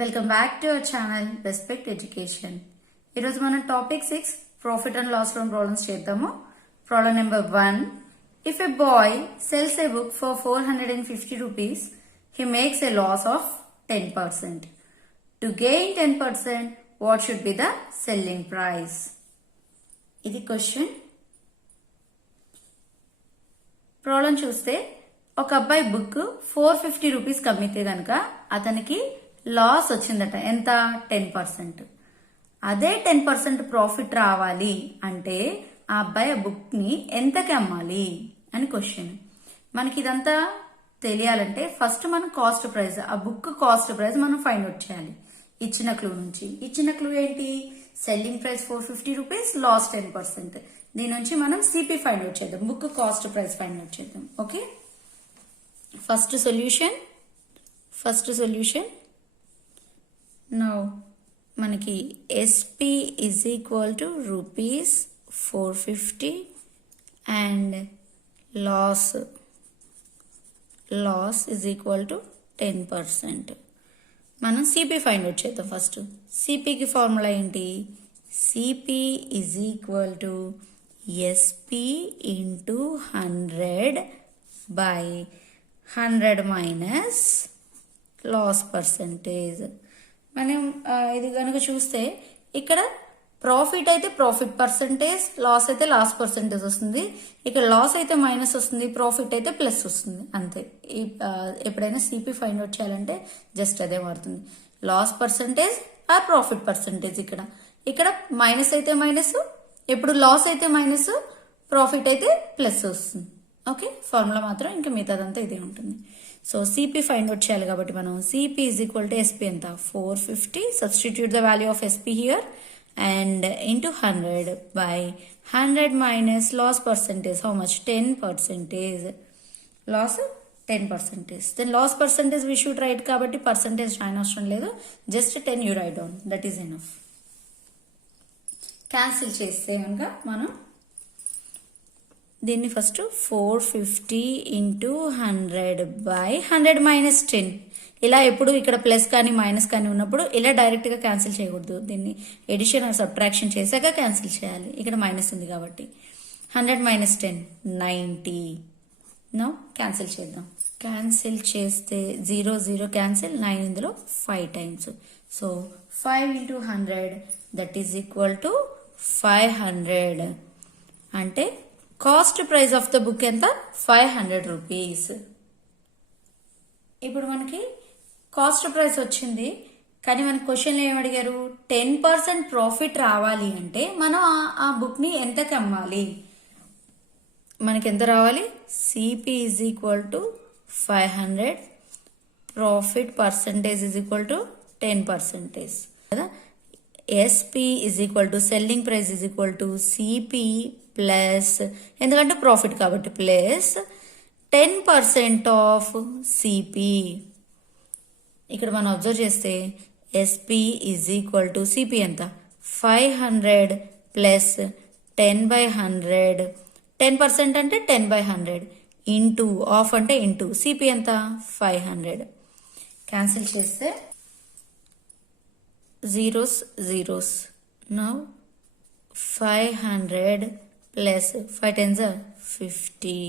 Welcome back to our channel Respect Education. ఈరోజు మనం topic 6 profit and loss from problems చేద్దాము. Problem number 1. If a boy sells a book for 450 rupees, he makes a loss of 10%. To gain 10%, what should be the selling price? ఇది question. Problem చూస్తే ఒక అబ్బాయి బుక్ 450 రూపీస్ అమ్మితే గనక అతనికి లాస్ వచ్చిందట. ఎంత? 10%. అదే 10% ప్రాఫిట్ రావాలి అంటే ఆ అబ్బాయి బుక్ ని ఎంతకి అమ్మాలి అని క్వశ్చన్. మనకి ఇదంతా తెలియాలంటే ఫస్ట్ మనం కాస్ట్ ప్రైస్, ఆ బుక్ కాస్ట్ ప్రైస్ మనం ఫైండ్ అవుట్ చేయాలి ఇచ్చిన క్లూ నుంచి. ఇచ్చిన క్లూ ఏంటి? Selling price 450 rupees, loss 10%. దీని నుంచి మనం సిపి ఫైండ్ అవుట్ చేద్దాం, book cost price find out చేద్దాం. Okay, first solution. నౌ మనకి SP is equal to rupees 450 and loss is equal to 10%. మనం సిపి ఫైండ్ అవుట్ చేద్దాం. ఫస్ట్ సిపికి ఫార్ములా ఏంటి? CP is equal to SP into 100 by 100 minus loss percentage. మనం ఇది కనుక చూస్తే ఇక్కడ ప్రాఫిట్ అయితే ప్రాఫిట్ పర్సంటేజ్, లాస్ అయితే లాస్ పర్సంటేజ్ వస్తుంది. ఇక్కడ లాస్ అయితే మైనస్ వస్తుంది, ప్రాఫిట్ అయితే ప్లస్ వస్తుంది. అంతే. ఎప్పుడైనా సిపి ఫైండ్ అవుట్ చేయాలంటే జస్ట్ అదే మారుతుంది, loss percentage or profit percentage. ఇక్కడ మైనస్ అయితే మైనస్, ఎప్పుడు లాస్ అయితే మైనస్, ప్రాఫిట్ అయితే ప్లస్ వస్తుంది. ఓకే, ఫార్ములా మాత్రం ఇంకా మిగతాదంతా ఇదే ఉంటుంది. సో సిపి ఫైండ్ అవుట్ చేయాలి కాబట్టి మనం CP is equal to SP ఎంత? 450. Substitute the value of SP here and into 100 by 100 minus loss percentage. How much? 10%. Loss 10%. Then loss percentage we should write kabatti percentage రాయన అవసరం లేదు, just 10 you write down, that is enough. Cancel చేస్తే కనుక మనం దీన్ని ఫస్ట్ 450 ఇంటూ 100 by 100 మైనస్ 10. ఇలా ఎప్పుడు ఇక్కడ ప్లస్ కానీ మైనస్ కానీ ఉన్నప్పుడు ఇలా డైరెక్ట్ గా క్యాన్సిల్ చేయకూడదు, దీన్ని ఎడిషన్ ఆర్ సబ్ట్రాక్షన్ చేశాక క్యాన్సిల్ చేయాలి. ఇక్కడ మైనస్ ఉంది కాబట్టి 100 మైనస్ 10 90. నో క్యాన్సిల్ చేద్దాం. క్యాన్సిల్ చేస్తే 0 0 క్యాన్సిల్, 9 ఇందులో 5 టైమ్స్. సో 5 ఇంటూ 100 దట్ ఈజ్ ఈక్వల్ టు 500. అంటే cost price of the book ఎంత? 500 రూపీస్. ఇప్పుడు మనకి కాస్ట్ ప్రైస్ వచ్చింది, కానీ మనకి క్వశ్చన్లో ఏమడిగారు? 10% ప్రాఫిట్ రావాలి అంటే మనం ఆ బుక్ ని ఎంతకి అమ్మాలి? మనకి ఎంత రావాలి? CP is equal to 500, profit percentage is equal to 10% కదా. SP is equal to selling price is equal to CP plus, ఎందుకంటే ప్రాఫిట్ కాబట్టి, ప్లస్ 10% ఆఫ్ సిపి. ఇక్కడ మనం అబ్జర్వ్ చేస్తే SP is equal to CP ఎంత? 500 ప్లస్ 10/100. 10% అంటే 10/100 ఇంటూ ఆఫ్ అంటే ఇంటూ సిపి ఎంత? 500. క్యాన్సిల్ చేస్తే zeros. Now 500 plus 5 tens are 50.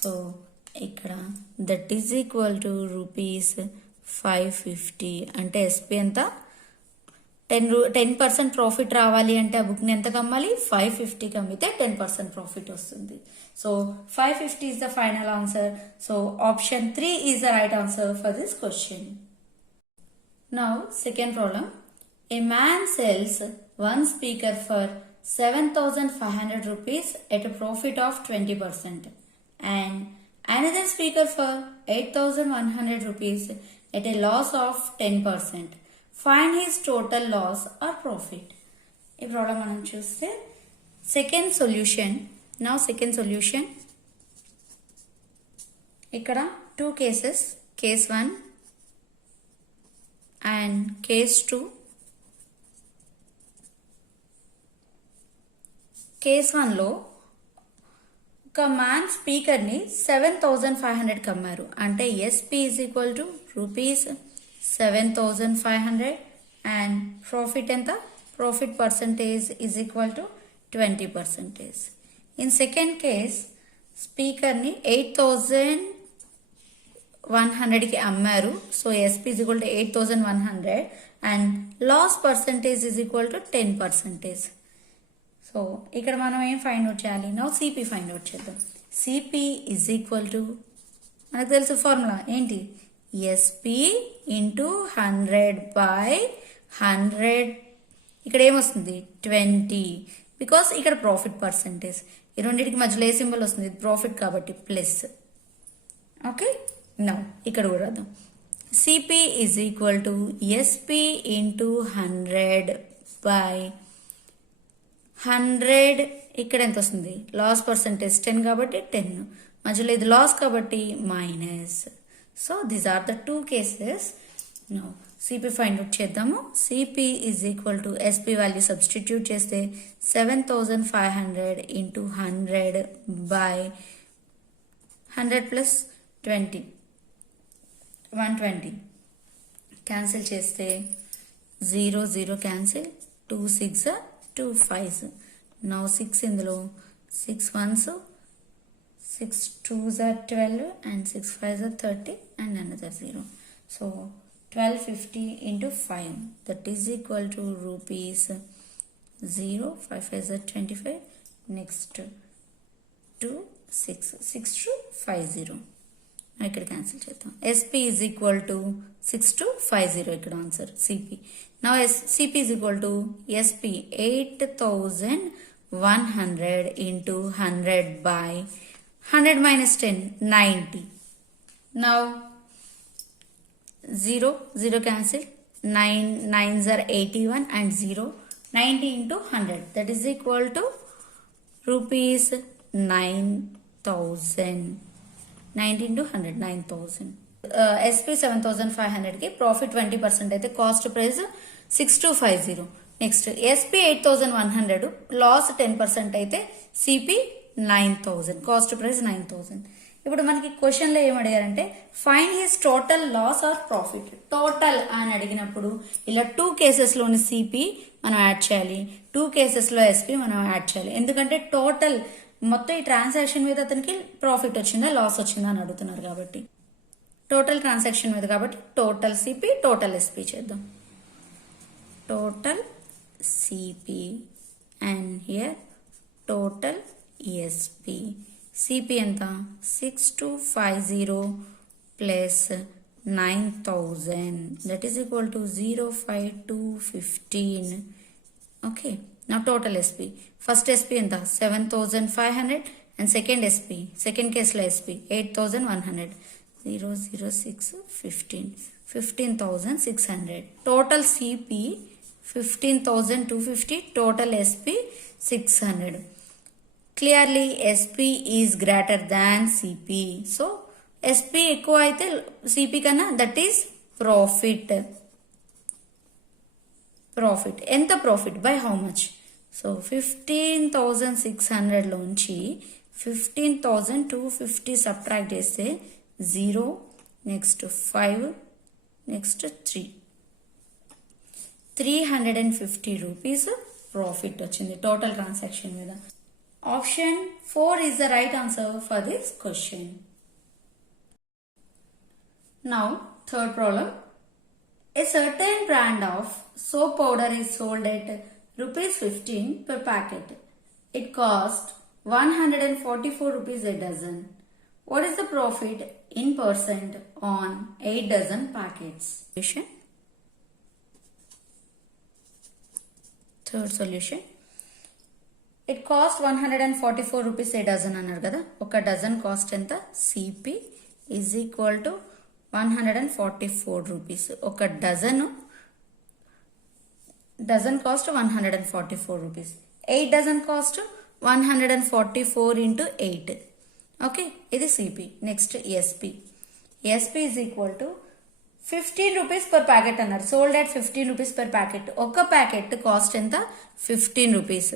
So ఇక్కడ that is equal to rupees 550. అంటే ఎస్పీ ఎంత? 10% ప్రాఫిట్ రావాలి అంటే ఆ బుక్ ని ఎంతకు అమ్మాలి? 550కి అమ్మితే 10% ప్రాఫిట్ వస్తుంది. సో 550 is the final answer. So option 3 is the right answer for this question. Now second problem. A man sells one speaker for 7,500 rupees at a profit of 20% and another speaker for 8,100 rupees at a loss of 10%. Find his total loss or profit. ఈ problem మనం చూస్తే second solution. Now second solution, ఇక్కడ 2 cases, case 1 and case 2. Case 1లో ఒక man speaker ని 7,500 అమ్మారు. అంటే SP is equal to rupees 7,500 and profit enta? Profit percentage is equal to 20%. In second case, speaker ni 8,100 ki ammaru. So SP is equal to 8,100 and loss percentage is equal to 10%. So ఇక్కడ మనం ఏం find out చేయాలి? Now CP find out చేద్దాం. CP is equal to మనకు తెలుసు ఫార్ములా ఏంటి? SP into 100/100. ఇక్కడ ఏమొస్తుంది? 20. బికాస్ ఇక్కడ ప్రాఫిట్ పర్సంటేజ్. ఈ రెండింటికి మధ్యలో ఏ సింబల్ వస్తుంది? ప్రాఫిట్ కాబట్టి ప్లస్. ఓకే, నౌ ఇక్కడ కూడా రాద్దాం. CP is equal to SP into 100/100. ఇక్కడ ఎంత వస్తుంది? లాస్ పర్సంటేజ్ 10 కాబట్టి 10. మధ్యలో ఇది లాస్ కాబట్టి minus. So these are the two cases. Now CP find out చేద్దాము. CP is equal to SP value substitute చేస్తే 7,500 ఇంటూ 100/100 ప్లస్ 20, 120. క్యాన్సిల్ చేస్తే 0 0 క్యాన్సిల్, 2 6 2 5. నౌ 6 ఇందులో 6 1s, 6 2s are 12 and 6 5s are 30 and another 0. So 1250 into 5, that is equal to rupees 0. 5 5s are 25. Next 2 6 6 to 50. ఇక్కడ క్యాన్సిల్ చేద్దాం. SP is equal to 6250. ఇక్కడ answer CP. నా CP is equal to SP 8,100 ఇంటూ 100/100 minus 10, 90. Now 0 0 cancel, 9 9s are 81 and 0. 90 into 100, that is equal to rupees 9,000. 90 into 100, 9,000. SP 7,500 ki profit 20% అయితే cost price 6250. Next SP 8,100 loss 10% అయితే సిపి 9,000, cost price 9,000. ఇప్పుడు మనకి question లో ఏం అడిగారంటే find his total loss or profit. Total అని అడిగినప్పుడు ఇలా 2 కేసెస్ లోని సిపి మనం యాడ్ చేయాలి, 2 కేసెస్ లో ఎస్పి మనం యాడ్ చేయాలి. ఎందుకంటే టోటల్ మొత్తం ఈ ట్రాన్సాక్షన్ మీద అతనికి ప్రాఫిట్ వచ్చిందా లాస్ వచ్చిందా అని అడుగుతున్నారు కాబట్టి టోటల్ ట్రాన్సాక్షన్ మీద కాబట్టి టోటల్ సిపి టోటల్ ఎస్పి చేద్దాం. Total CP and here total SP. CP ఎంత? 6250 ప్లస్ 9,000, దట్ ఈస్ ఈక్వల్ టు 05215. ఓకే, నా టోటల్ ఎస్పి. ఫస్ట్ ఎస్పి ఎంత? 7,500 అండ్ సెకండ్ ఎస్పి, సెకండ్ కేసులో ఎస్పి 8,100. 0 0 6 15, 15,600. Total CP 15,250, total SP 600. Clearly SP is greater than CP. So SP ఎక్కువ అయితే సిపి కన్నా, that is profit. Profit ఎంత? Profit by how much? So 15,600 లోంచి 15,250 సబ్ట్రాక్ట్ చేస్తే 0, నెక్స్ట్ 5, నెక్స్ట్ 3, 350 rupees profit వచ్చింది total transaction మీద. Option 4 is the right answer for this question. Now, third problem. A certain brand of soap powder is sold at rupees 15 per packet. It cost 144 rupees a dozen. What is the profit in percent on 8 dozen packets? Solution. Third solution. It cost 144 rupees a dozen అన్నారు కదా. ఒక dozen cost ఎంత? CP is equal to 144 rupees. ఒక dozen cost 144 rupees. 8 dozen cost 144 into 8. Okay, ఇది CP. Next SP. SP is equal to 15 rupees per packet అన్నారు. Sold at 15 rupees per packet. ఒక packet cost ఎంత? 15 రూపీస్.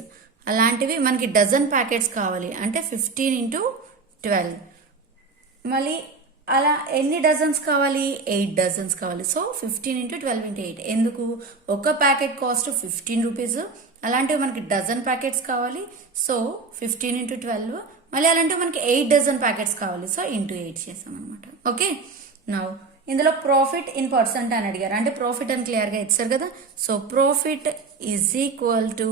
అలాంటివి మనకి dozen packets కావాలి అంటే 15 into 12. మళ్ళీ అలా ఎన్ని డజన్స్ కావాలి? 8 డజన్స్ కావాలి. సో 15 into 12 into 8. ఎందుకు? ఒక ప్యాకెట్ కాస్ట్ 15 రూపీస్. అలాంటివి మనకి డజన్ ప్యాకెట్స్ కావాలి. సో 15 into 12. మళ్ళీ అలాంటివి మనకి 8 డజన్ ప్యాకెట్స్ కావాలి. సో ఇంటూ 8 చేసాం అనమాట. ఓకే, నౌ ఇందులో ప్రాఫిట్ ఇన్ పర్సెంట్ అని అడిగారు, అంటే ప్రాఫిట్ అని క్లియర్గా ఇచ్చారు కదా. So profit is equal to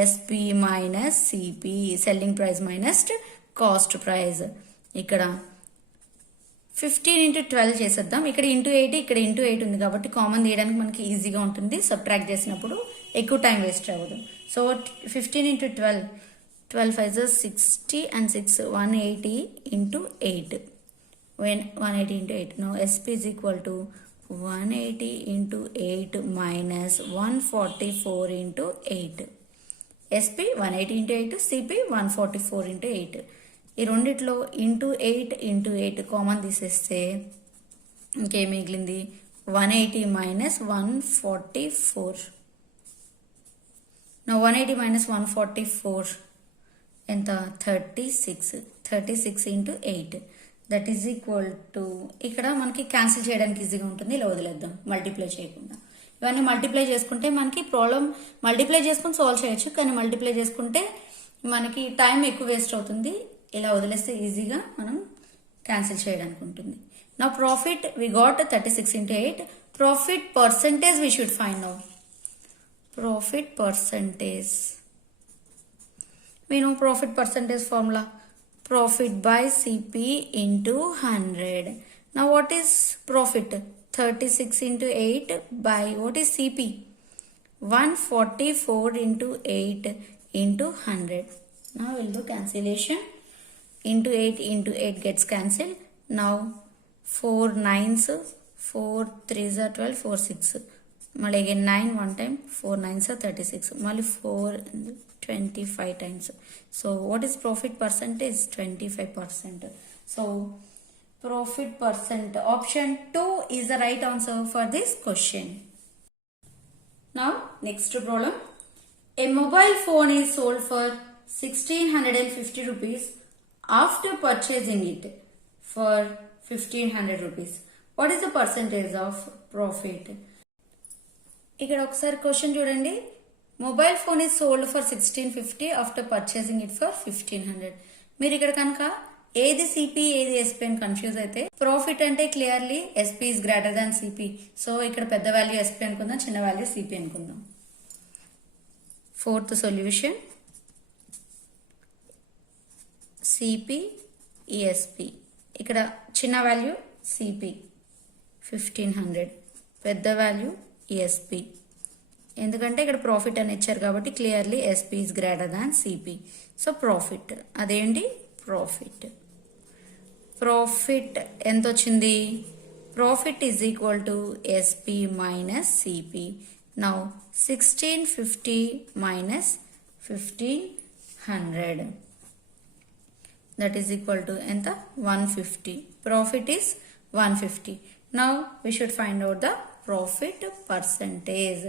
SP minus CP, selling price minus cost price. ఇక్కడ 15 into 12 చేసేద్దాం. ఇక్కడ ఇంటూ 8, ఇక్కడ ఇంటూ 8 ఉంది కాబట్టి కామన్ తీయడానికి మనకి ఈజీగా ఉంటుంది. సబ్ట్రాక్ట్ చేసినప్పుడు ఎక్కువ టైం వేస్ట్ అవ్వదు. సో 15 into 12, 12 5 is 60 and 6 180 into 8. When 180 into 8, now SP is equal to 180 into 8 minus 144 into 8. SP 180 into 8, CP 144 into 8. ఈ రెండిట్లో ఇంటూ 8 కామన్ తీసేస్తే ఇంకేం మిగిలింది? 180 minus 144. నా 180 minus 144 ఎంత? 36 into 8, that is equal to, ఇక్కడ మనకి క్యాన్సిల్ చేయడానికి ఈజీగా ఉంటుంది, ఇలా వదిలేద్దాం మల్టిప్లై చేయకుండా. ఇవన్నీ మల్టిప్లై చేసుకుంటే మనకి ప్రాబ్లం మల్టిప్లై చేసుకుని సాల్వ్ చేయొచ్చు, కానీ మల్టిప్లై చేసుకుంటే మనకి టైం ఎక్కువ వేస్ట్ అవుతుంది. ఇలా వదిలేస్తే ఈజీగా మనం క్యాన్సిల్ చేయడానికి ఉంటుంది. నా profit we got 36 into 8. Profit percentage we should find now. Profit percentage, we know profit percentage formula, profit by CP into 100. Now what is profit? 36 into 8 by what is CP? 144 into 8 into 100. Now we'll do cancellation. Into 8 gets cancelled. Now 4 9s, 4 3s are 12, 4 6. Mali again 9 one time, 4 9s are 36. Mali 4 25 times. So what is profit percentage? 25%. So profit percent, option 2 is the right answer for this question. Now next problem. A mobile phone is sold for 1650 rupees after purchasing it for 1500 rupees. What is the percentage of profit? ఇక్కడ ఒకసారి క్వశ్చన్ చూడండి. Mobile phone is sold for 1650 after purchasing it for 1500. మీరు ఇక్కడ కనుక ఏది సిపి ఏది ఎస్పీ అని కన్ఫ్యూజ్ అయితే, ప్రాఫిట్ అంటే clearly SP is greater than CP. So ఇక్కడ పెద్ద వాల్యూ ఎస్పీ అనుకుందాం, చిన్న వాల్యూ సిపి అనుకుందాం. Fourth solution, CP ESP. ఇక్కడ చిన్న వాల్యూ సిపి 1500, పెద్ద వాల్యూ ఈఎస్పి. ఎందుకంటే ఇక్కడ ప్రాఫిట్ అని ఇచ్చారు కాబట్టి clearly SP is greater than CP. So profit, అదేంటి ప్రాఫిట్. ప్రాఫిట్ ఎంత వచ్చింది? Profit is equal to SP minus CP. Now 1650 మైనస్ 1500, దట్ ఈజ్ ఈక్వల్ టు ఎంత? 150. Profit is 150. Now we should find out the profit percentage.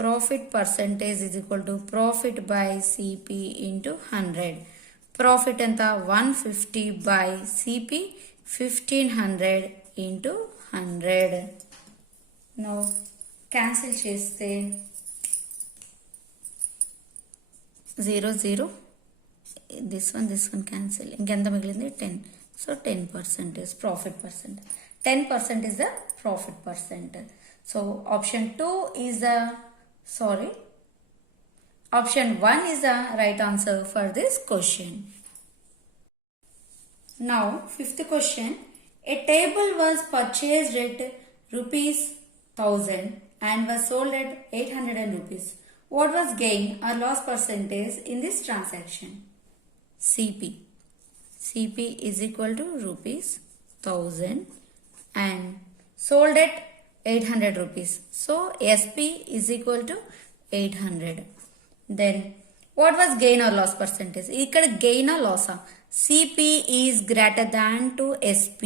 Profit percentage is equal to profit by CP into 100. Profit enta 150 by CP 1500 into 100. Now cancel cheste 0 0, this one cancel, ingenta migilindi 10. So 10% is profit percent. 10% is the profit percent. So option 2 is the, option 1 is the right answer for this question. Now fifth question. A table was purchased at rupees 1000 and was sold at 800 rupees. What was gain or loss percentage in this transaction? CP is equal to rupees 1000 and sold at 800 rupees. So SP is equal to 800. Then what was gain or loss percentage? Ikkada gain or loss? CP is greater than to SP.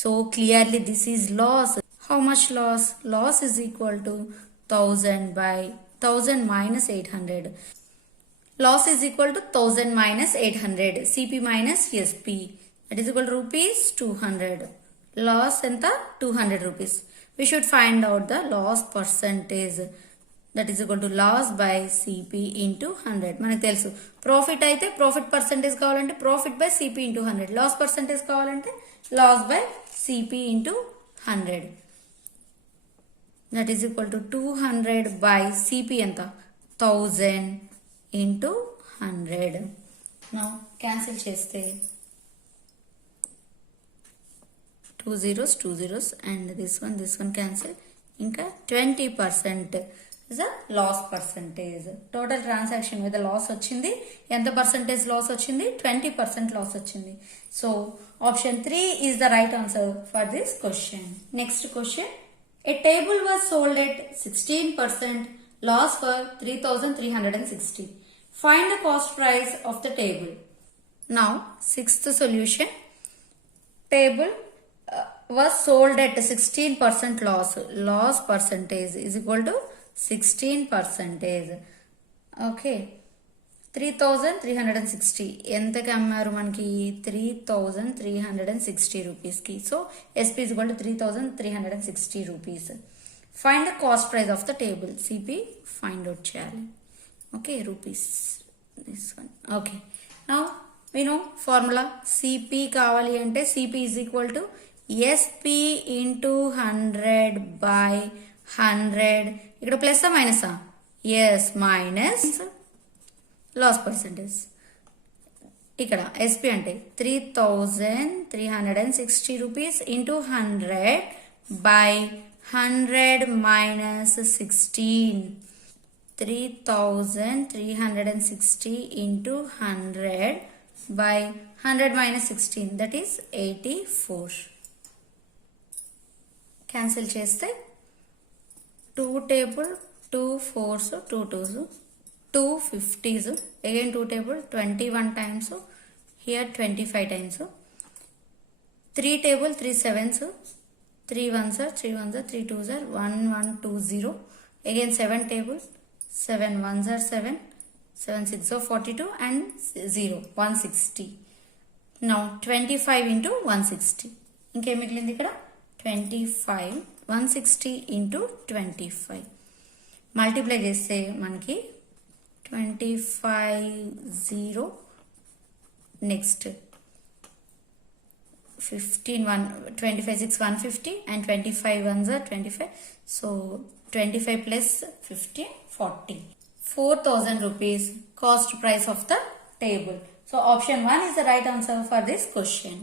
So clearly this is loss. How much loss? Loss is equal to 1000 by 1000 minus 800. Loss is equal to 1000 minus 800. CP minus SP. that is equal to rupees 200. Loss enta 200 rupees. We should find out the loss percentage. That is equal to loss by CP into 100. మనకు తెలుసు profit అయితే profit percentage కావాలంటే profit by CP into 100. Loss percentage కావాలంటే loss by CP into 100. That is equal to 200 by CP ఎంత 1000 ఇంటూ 100. Now cancel చేస్తే 2 zeros and this one cancel. ఇంకా 20% is a loss percentage. Total transaction with the loss వచ్చింది. ఎంత percentage loss వచ్చింది? 20% loss వచ్చింది. So option 3 is the right answer for this question. Next question. A table was sold at 16%, loss for 3,360. Find the cost price of the table. Now sixth solution. Table was sold at 16% loss. Loss percentage is equal to 16%. Okay. 3,360. ఎంతకి అమ్మారు మనకి 3,360 rupees కి. So SP is equal to 3,360 rupees. Find the cost price of the table. CP find out చేయాలి. Okay, rupees. This one. Okay. Now we know formula. CP కావాలి అంటే CP is equal to SP into 100 by 100. ఇక్కడ plus మైనసా? Yes, minus loss percentage. ఇక్కడ SP అంటే 3,360 rupees into 100 by 100 minus 16. 3,360 into 100 by 100 minus 16, that is 84. Cancel చేస్తే 2 table 2 4s 2 2s 2 50s, again 2 table 21 times, here 25 times, 3 table 3 7s, 3 1s 3 1s 3 2s 1 1 2 0, again 7 table 7 1s 7, 7 6 42 and 0 160. Now 25 into 160. ఇంకేం మిగిలింది ఇక్కడ 25 160 into 25. మల్టిప్లై చేస్తే మనకి 25 0 నెక్స్ట్ 15 1 25 6 150 and 25 1s 25. So 25 plus 15 40. 4,000 rupees cost price of the table. So option 1 is the right answer for this question.